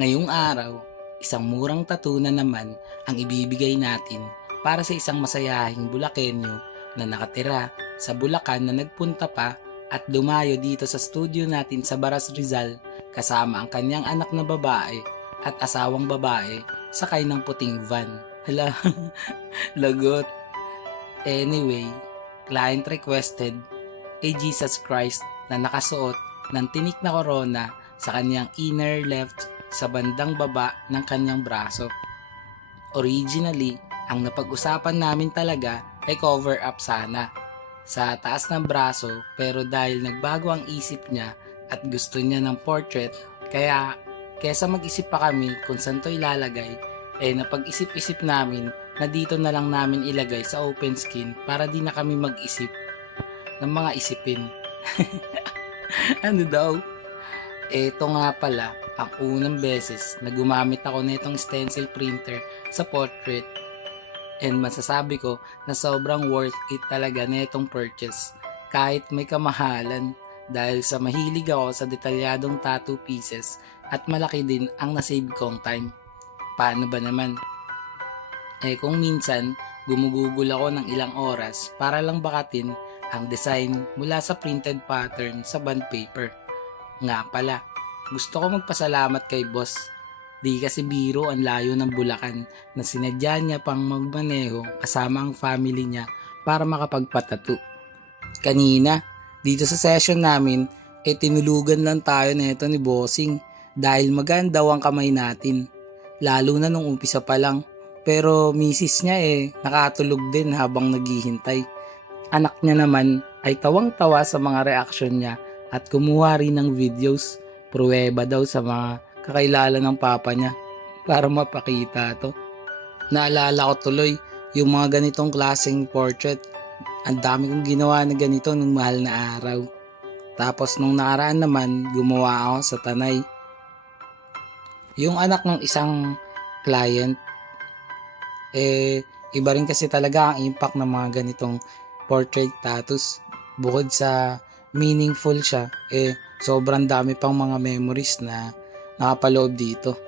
Ngayong araw, isang murang tattoo na naman ang ibibigay natin para sa isang masayahing Bulakenyo na nakatira sa Bulacan na nagpunta pa at dumayo dito sa studio natin sa Baras Rizal kasama ang kanyang anak na babae at asawang babae sakay ng puting van. Hala, lagot. Anyway, client requested a Jesus Christ na nakasuot ng tinik na corona sa kanyang inner left sa bandang baba ng kanyang braso. Originally, ang napag-usapan namin talaga ay cover up sana sa taas ng braso, pero dahil nagbago ang isip niya at gusto niya ng portrait, kaya kesa mag-isip pa kami kung saan to ilalagay, napag-isip-isip namin na dito na lang namin ilagay sa open skin para di na kami mag-isip ng mga isipin. Ano daw? Ito nga pala ang unang beses na gumamit ako nitong stencil printer sa portrait, and masasabi ko na sobrang worth it talaga nitong purchase kahit may kamahalan, dahil sa mahilig ako sa detalyadong tattoo pieces at malaki din ang nasave kong time. Paano ba naman? Kung minsan gumugugol ako ng ilang oras para lang bakatin ang design mula sa printed pattern sa bond paper. Nga pala, gusto ko magpasalamat kay boss. Di kasi biro ang layo ng Bulacan na sinadya niya pang magmaneho kasama ang family niya para makapagpatato. Kanina, dito sa session namin, tinulugan lang tayo nito ni Bossing dahil magaan daw ang kamay natin. Lalo na nung umpisa pa lang. Pero misis niya nakatulog din habang naghihintay. Anak niya naman ay tawang-tawa sa mga reaksyon niya at kumuha rin ng videos, pruweba daw sa mga kakilala ng papa niya para mapakita to. Naalala ko tuloy yung mga ganitong klaseng portrait. Ang dami kong ginawa na ganito nung mahal na araw. Tapos nung nakaraan naman, gumawa ako sa Tanay. Yung anak ng isang client, iba rin kasi talaga ang impact ng mga ganitong portrait tattoos. Bukod sa meaningful siya, sobrang dami pang mga memories na nakapaloob dito.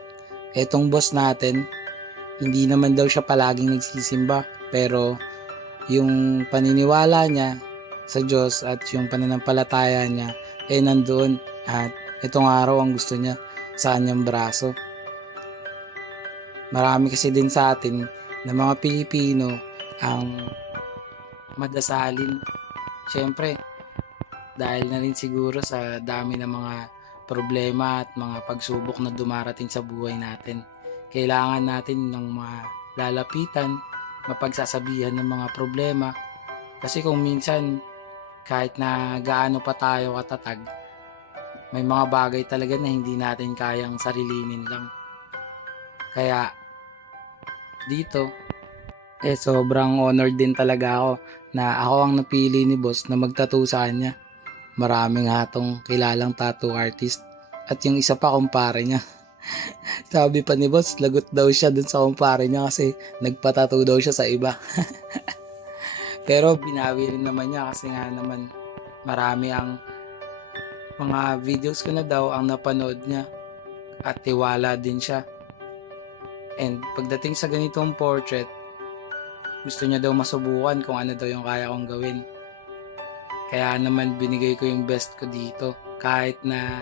Etong boss natin, hindi naman daw siya palaging nagsisimba, pero yung paniniwala niya sa Diyos at yung pananampalataya niya nandoon, at itong araw ang gusto niya sa kanyang braso. Marami kasi din sa atin na mga Pilipino ang madasalin. Siyempre, dahil na rin siguro sa dami ng mga problema at mga pagsubok na dumarating sa buhay natin. Kailangan natin ng mga lalapitan, mapagsasabihan ng mga problema. Kasi kung minsan, kahit na gaano pa tayo katatag, may mga bagay talaga na hindi natin kayang sarilinin lang. Kaya, dito, sobrang honored din talaga ako na ako ang napili ni boss na magtattoo sa kanya. Maraming hatong kilalang tattoo artist at yung isa pa kumpare niya. Sabi pa ni boss, lagot daw siya dun sa kumpare niya kasi nagpatattoo daw siya sa iba. Pero binawi rin naman niya kasi nga naman marami ang mga videos ko na daw ang napanood niya at tiwala din siya. And pagdating sa ganitong portrait, gusto niya daw masubukan kung ano daw yung kaya kong gawin. Kaya naman binigay ko yung best ko dito. Kahit na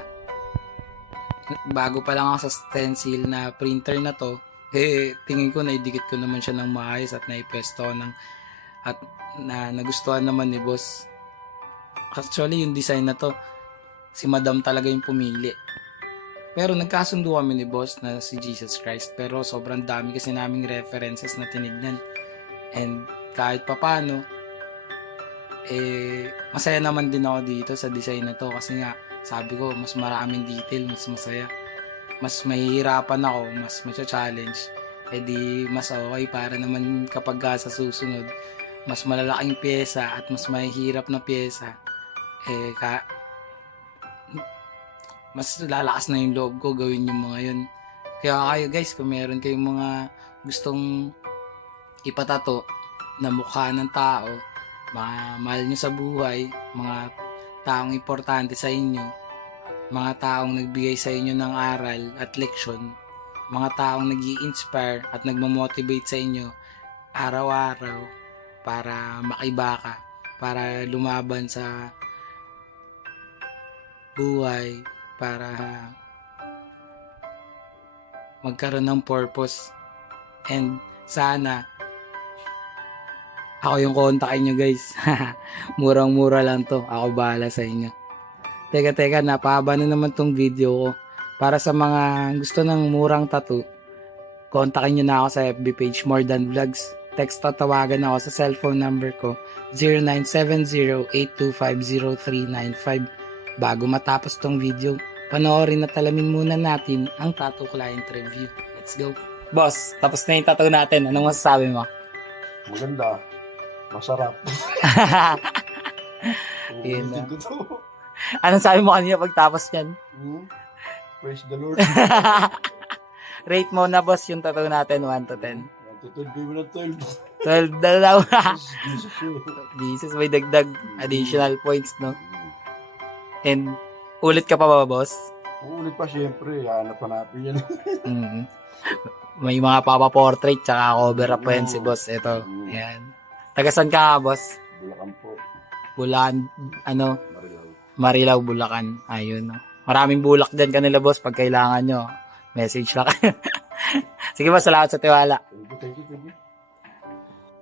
bago pa lang ako sa stencil na printer na to, tingin ko naidikit ko naman siya ng maayos at naipwesto ko at nagustuhan naman ni boss. Actually yung design na to, si madam talaga yung pumili. Pero nagkasundo kami ni boss na si Jesus Christ, pero sobrang dami kasi naming references na tinignan. And kahit papano, masaya naman din ako dito sa design na to kasi nga sabi ko mas maraming detail, mas masaya, mas mahihirapan ako, mas matcha-challenge, di mas okay para naman kapag sa susunod mas malalaking pyesa at mas mahihirap na pyesa, mas lalakas na yung loob ko gawin yung mga yun. Kaya kayo guys, kung meron kayong mga gustong ipatato na mukha ng tao, mga mahal nyo sa buhay, mga taong importante sa inyo, mga taong nagbigay sa inyo ng aral at leksyon, mga taong nag-i-inspire at nagmamotivate sa inyo araw-araw para makibaka, para lumaban sa buhay, para magkaroon ng purpose. And sana ako yung kontakin nyo guys. Murang-mura lang to. Ako bahala sa inyo. Teka, napahaba na naman tong video ko. Para sa mga gusto ng murang tattoo, kontakin nyo na ako sa FB page More Than Vlogs. Text o tawagan ako sa cellphone number ko 0970-825-0395. Bago matapos tong video, panoorin at alamin muna natin ang tattoo client review. Let's go. Boss, tapos na yung tattoo natin. Anong masasabi mo? Maganda. Masarap. Yun na. Uulitin ko to. Anong sabi mo kanina pagtapos yan? Praise the Lord. Rate mo na boss yung tattoo natin 1 to 10. Tutulbay mo na 12. 12 na daw. Jesus yun. Jesus, may dagdag additional points, no? And, ulit ka pa ba, boss? Uulit pa syempre. Hanap-hanapin yan. Mm. May mga papa-portrait tsaka cover up pa yan si boss. Ito, yan. Tagasan ka nga, boss? Bulacan po. Bulacan, Marilaw. Marilao, Bulacan. Ayun, no? Maraming bulak dyan kanila, boss. Pag kailangan nyo, message lang. Sige, boss, salamat sa tiwala.